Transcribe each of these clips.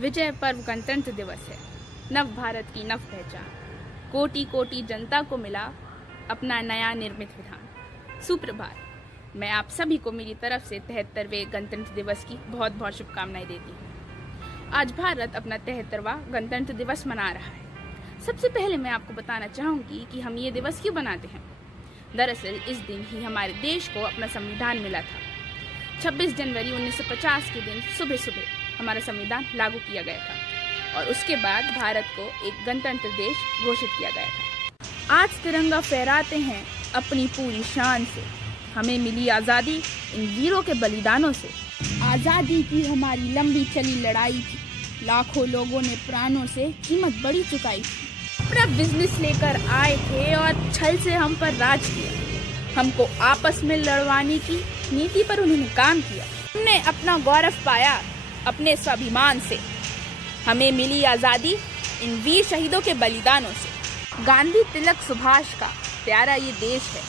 विजय पर्व गणतंत्र दिवस है। नव भारत की नव पहचान, कोटि कोटि जनता को मिला अपना नया निर्मित विधान। सुप्रभात। मैं आप सभी को मेरी तरफ से 73वें गणतंत्र दिवस की बहुत बहुत शुभकामनाएं देती हूँ। आज भारत अपना 73वां गणतंत्र दिवस मना रहा है। सबसे पहले मैं आपको बताना चाहूँगी कि हम ये दिवस क्यों मनाते हैं। दरअसल इस दिन ही हमारे देश को अपना संविधान मिला था। 26 जनवरी 1950 के दिन सुबह सुबह हमारा संविधान लागू किया गया था और उसके बाद भारत को एक गणतंत्र देश घोषित किया गया था। आज तिरंगा फहराते हैं अपनी पूरी शान से। हमें मिली आज़ादी इन वीरों के बलिदानों से। आज़ादी की हमारी लंबी चली लड़ाई थी, लाखों लोगों ने प्राणों से कीमत बड़ी चुकाई थी। अपना बिजनेस लेकर आए थे और छल से हम पर राज किया। हमको आपस में लड़वाने की नीति पर उन्होंने काम किया। हमने अपना गौरव पाया अपने स्वाभिमान से। हमें मिली आज़ादी इन वीर शहीदों के बलिदानों से। गांधी, तिलक, सुभाष का प्यारा ये देश है।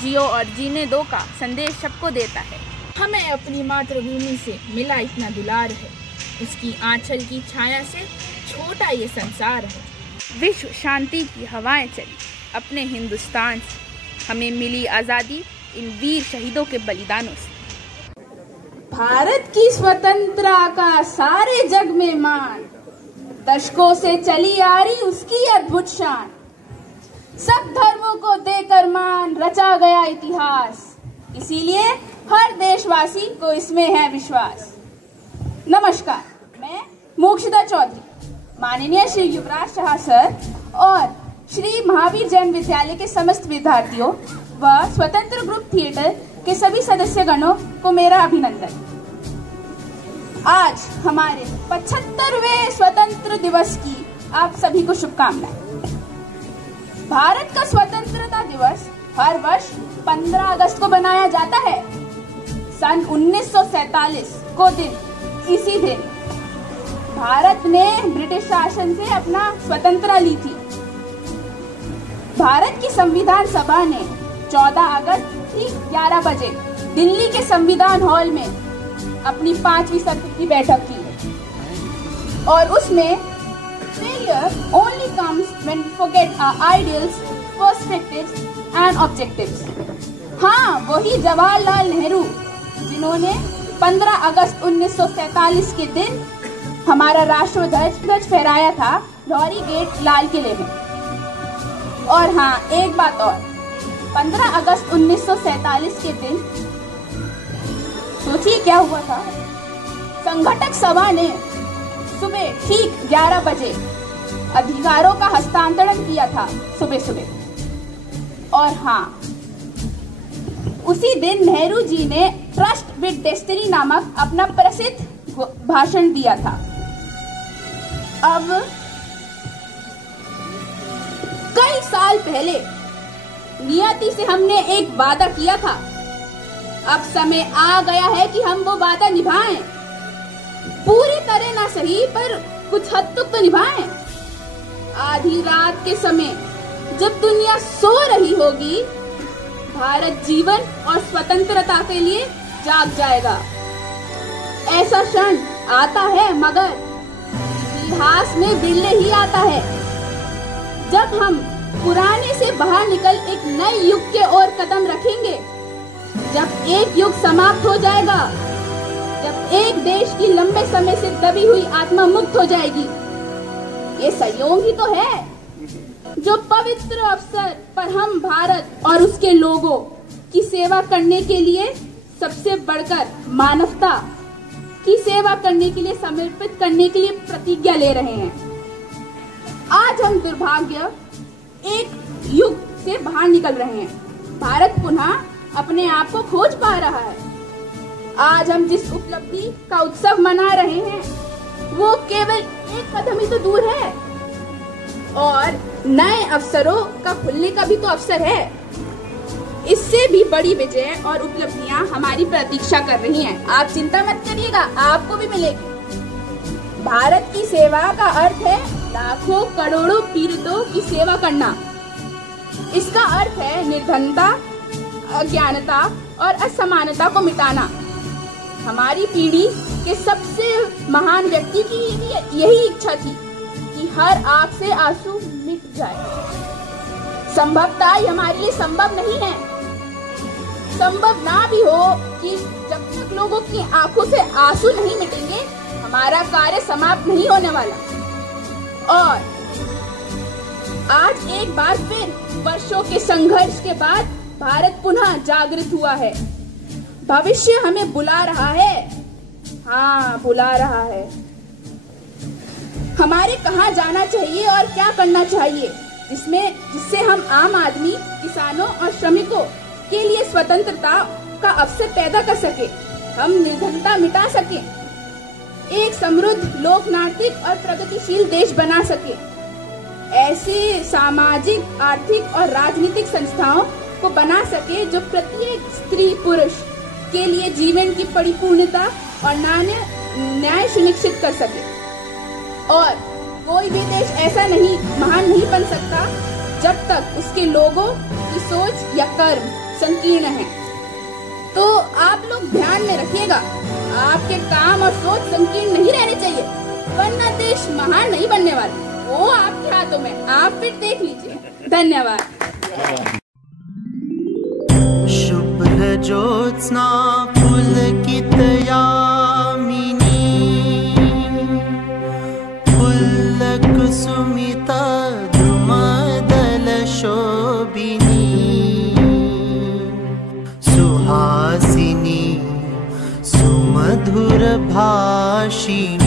जियो और जीने दो का संदेश सबको देता है। हमें अपनी मातृभूमि से मिला इतना दुलार है। उसकी आंचल की छाया से छोटा ये संसार है। विश्व शांति की हवाएं चली अपने हिंदुस्तान से। हमें मिली आज़ादी इन वीर शहीदों के बलिदानों से। भारत की स्वतंत्रता का सारे जग में मान, दशकों से चली आ रही उसकी अद्भुत शान। सब धर्मों को देकर मान रचा गया इतिहास, इसीलिए हर देशवासी को इसमें है विश्वास। नमस्कार, मैं मोक्षदा चौधरी माननीय श्री युवराज शाह सर और श्री महावीर जैन विद्यालय के समस्त विद्यार्थियों व स्वतंत्र ग्रुप थिएटर के सभी सदस्यगणों को मेरा अभिनंदन। आज हमारे 75वें स्वतंत्र दिवस की आप सभी को शुभकामनाएं। भारत का स्वतंत्रता दिवस हर वर्ष 15 अगस्त को मनाया जाता है। सन 1947 को दिन इसी दिन भारत ने ब्रिटिश शासन से अपना स्वतंत्रता ली थी। भारत की संविधान सभा ने 14 अगस्त ठीक 11 बजे दिल्ली के संविधान हॉल में अपनी 5वीं सत्र की बैठक की और उसमें failure only comes when we forget our ideals, perspectives and objectives। हाँ, वही जवाहरलाल नेहरू जिन्होंने 15 अगस्त 1947 के दिन हमारा राष्ट्रध्वज फहराया था लॉरी गेट लाल किले में। और हाँ, एक बात और, 15 अगस्त 1947 के दिन सोचिए क्या हुआ था। संघटक सभा ने सुबह ठीक 11 बजे अधिकारों का हस्तांतरण किया था सुबह सुबह। और हाँ, उसी दिन नेहरू जी ने ट्रस्ट विद डेस्टिनी नामक अपना प्रसिद्ध भाषण दिया था। अब कई साल पहले नियति से हमने एक वादा किया था। अब समय आ गया है कि हम वो वादा निभाएं। पूरी तरह ना सही, पर कुछ हद तक तो निभाएं। आधी रात के समय जब दुनिया सो रही होगी, भारत जीवन और स्वतंत्रता के लिए जाग जाएगा। ऐसा क्षण आता है, मगर इतिहास में बिरले ही आता है, जब हम पुराने से बाहर निकल एक नए युग के ओर कदम रखेंगे। जब एक युग समाप्त हो जाएगा, जब एक देश की लंबे समय से दबी हुई आत्मा मुक्त हो जाएगी। ये संयोग ही तो है जो पवित्र अवसर पर हम भारत और उसके लोगों की सेवा करने के लिए, सबसे बढ़कर मानवता की सेवा करने के लिए, समर्पित करने के लिए प्रतिज्ञा ले रहे हैं। आज हम दुर्भाग्य एक युग से बाहर निकल रहे हैं। भारत पुनः अपने आप को खोज पा रहा है। आज हम जिस उपलब्धि का उत्सव मना रहे हैं, वो केवल एक कदम ही तो दूर है और नए अवसरों का खुलने का भी तो अवसर है। इससे भी बड़ी विजय और उपलब्धियां हमारी प्रतीक्षा कर रही हैं। आप चिंता मत करिएगा, आपको भी मिलेगी। भारत की सेवा का अर्थ है लाखों करोड़ों पीड़ितों की सेवा करना। इसका अर्थ है निर्धनता, अज्ञानता और असमानता को मिटाना। हमारी पीढ़ी के सबसे महान व्यक्ति की यही इच्छा थी कि हर आंख से आंसू मिट जाए। संभवतः ये हमारे लिए संभव नहीं है, संभव ना भी हो कि जब तक लोगों की आंखों से आंसू नहीं मिटेंगे हमारा कार्य समाप्त नहीं होने वाला। और आज एक बार फिर वर्षों के संघर्ष के बाद भारत पुनः जागृत हुआ है। भविष्य हमें बुला रहा है, हाँ बुला रहा है। हमारे कहाँ जाना चाहिए और क्या करना चाहिए जिससे हम आम आदमी, किसानों और श्रमिकों के लिए स्वतंत्रता का अवसर पैदा कर सके, हम निर्धनता मिटा सके, एक समृद्ध, लोकतांत्रिक और प्रगतिशील देश बना सके। ऐसे सामाजिक, आर्थिक और राजनीतिक संस्थाओं को बना सके जो प्रत्येक स्त्री पुरुष के लिए जीवन की परिपूर्णता और न्याय सुनिश्चित कर सके। और कोई भी देश ऐसा महान नहीं बन सकता जब तक उसके लोगों की सोच या कर्म संकीर्ण है। तो आप लोग ध्यान में रखिएगा, आपके काम और सोच संकीर्ण नहीं रहने चाहिए, वरना देश महान नहीं बनने वाला। वो आपके हाथों में, आप फिर देख लीजिए। धन्यवाद। शुभ्र ज्योत्स्ना पुलकित यामिनी, पुल्लकुसुमिता द्रुमदल शोभिनी, सुहासिनी सुमधुर भाषिणी,